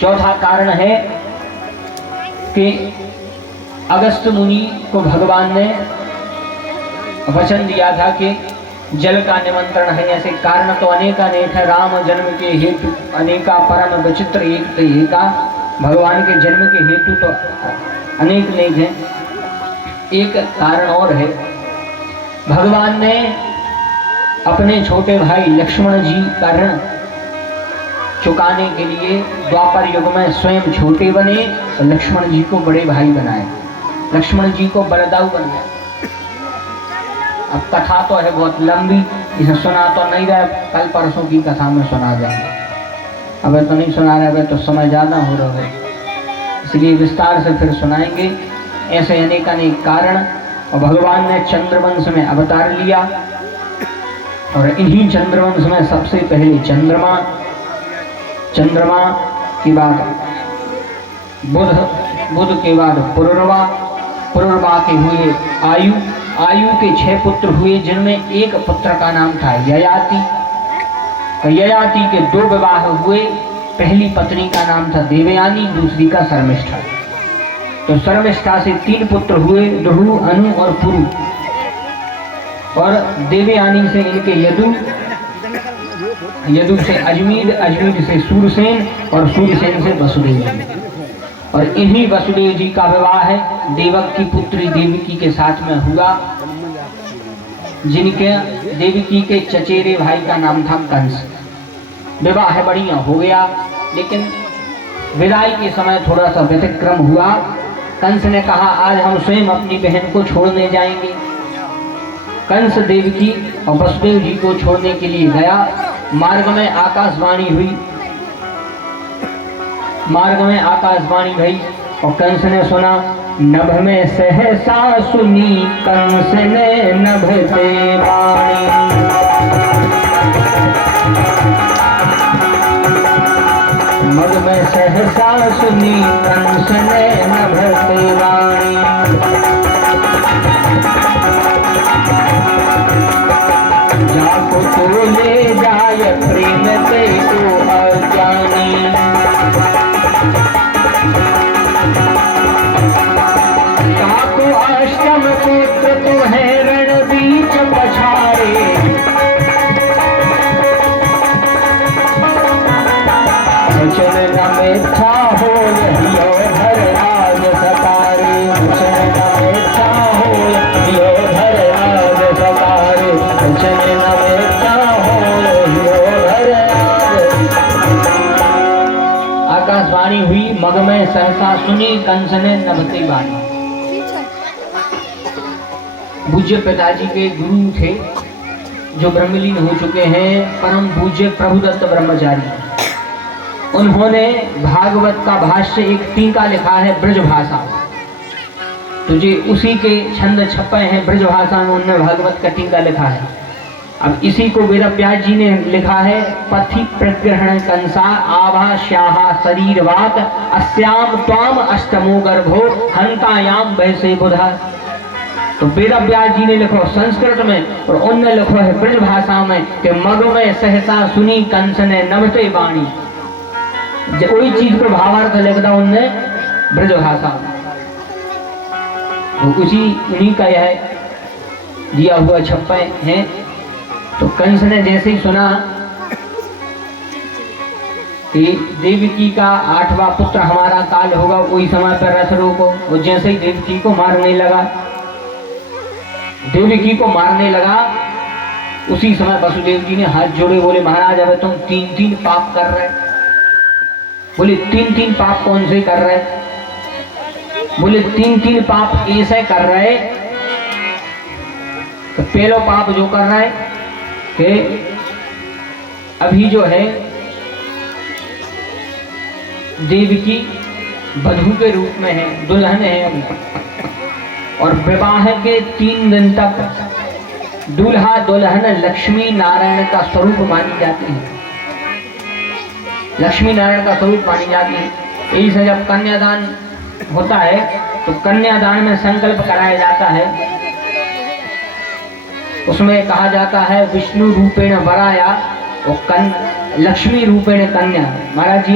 चौथा कारण है कि अगस्त मुनि को भगवान ने वचन दिया था कि जल का निमंत्रण है। ऐसे कारण तो अनेक है, राम जन्म के हेतु अनेका, परम विचित्र एक एका। भगवान के जन्म के हेतु तो अनेक हैं। एक कारण और है, भगवान ने अपने छोटे भाई लक्ष्मण जी का ऋण चुकाने के लिए द्वापर युग में स्वयं छोटे बने और लक्ष्मण जी को बड़े भाई बनाए, लक्ष्मण जी को बलदाऊ बनाया। अब कथा तो है बहुत लंबी, इसे सुना तो नहीं रहा, कल परसों की कथा में सुना जाएगा। अब तो नहीं सुना रहे, अब तो समय ज़्यादा हो रहा है, इसलिए विस्तार से फिर सुनाएंगे। ऐसे अनेक कारण, और भगवान ने चंद्रवंश में अवतार लिया, और इन्हीं चंद्रवंश में सबसे पहले चंद्रमा, चंद्रमा के बाद बुध, बुध के बाद पुरुरवा, पुरुरवा के हुए आयु, आयु के 6 पुत्र हुए, जिनमें एक पुत्र का नाम था ययाति। ययाति के 2 विवाह हुए, पहली पत्नी का नाम था देवयानी, दूसरी का शर्मिष्ठा। तो शर्मिष्ठा से 3 पुत्र हुए, दुरु, अनु और पुरु। और देवयानी से इनके यदु, यदु से अजमीर, अजमीर से सूरसेन और सूरसेन से वसुदेव। और इन्हीं वसुदेव जी का विवाह है देवक की पुत्री देवकी के साथ में हुआ, जिनके देवकी के चचेरे भाई का नाम था कंस। विवाह बढ़िया हो गया, लेकिन विदाई के समय थोड़ा सा व्यतिक्रम हुआ। कंस ने कहा आज हम स्वयं अपनी बहन को छोड़ने जाएंगे। कंस देवकी और वसुदेव जी को छोड़ने के लिए गया। मार्ग में आकाशवाणी हुई, मार्ग में आकाशवाणी भई और कंस ने सुना, नभ में सहसा सुनी कंस ने नभ से वाणी। मग में सहसा सुनी कंस ने नभ से वाणी। जाको तो ले जाय प्रेम ते को अज्ञानी। काको अष्टम पुत्र तुम्हें रण बीच पछारे। वचन न मिथ्या हो रहियो धर राज सकारे। वचन न मिथ्या हो रहियो धर राज सकारे। वचन न मिथ्या हो रहियो धर राज। आकाशवाणी हुई, मग में सहसा सुनी कंस ने नभ से वाणी। पूज्य पिताजी के गुरु थे जो ब्रह्मलीन हो चुके हैं, परम पूज्य प्रभुदत्त ब्रह्मचारी। उन्होंने भागवत का भाष्य एक टीका लिखा है ब्रज भाषा, तो जी उसी के छंद छपे हैं ब्रज भाषा में, उन्होंने भागवत का टीका लिखा है। अब इसी को वेद व्यास जी ने लिखा है, पथि प्रग्रहण कंसा आभा श्याहा शरीरवात अस्याम त्वाम अष्टमो गर्भो हंतायाम वैसे बुधा। तो वेद व्यास जी ने लिखो संस्कृत में और उनने लिखो है ब्रज भाषा में कि मग में सहसा सुनी कंस ने नभ से वाणी। वही चीज को भावार्थ लिखता उनने ब्रज भाषा में, तो उसी उन्हीं का यह दिया हुआ छप्पे हैं। तो कंस ने जैसे ही सुना कि देवकी का 8वां पुत्र हमारा काल होगा, वही समय पर रथ रोको, और जैसे ही देवकी को मारने लगा, देवकी को मारने लगा, उसी समय वसुदेव जी ने हाथ जोड़े, बोले महाराज अब तुम 3-3 पाप कर रहे। बोले 3-3 पाप कौन से कर रहे? बोले 3-3 पाप ऐसे कर रहे। तो पहला पाप जो कर रहे कि अभी जो है देवकी वधू के रूप में है, दुल्हन है अभी, और विवाह के 3 दिन तक दूल्हा दुल्हन लक्ष्मी नारायण का स्वरूप मानी जाती है, लक्ष्मी नारायण का स्वरूप मानी जाती है। यही से जब कन्यादान होता है तो कन्यादान में संकल्प कराया जाता है, उसमें कहा जाता है विष्णु रूपेण वराया और लक्ष्मी रूपेण कन्या। महाराज जी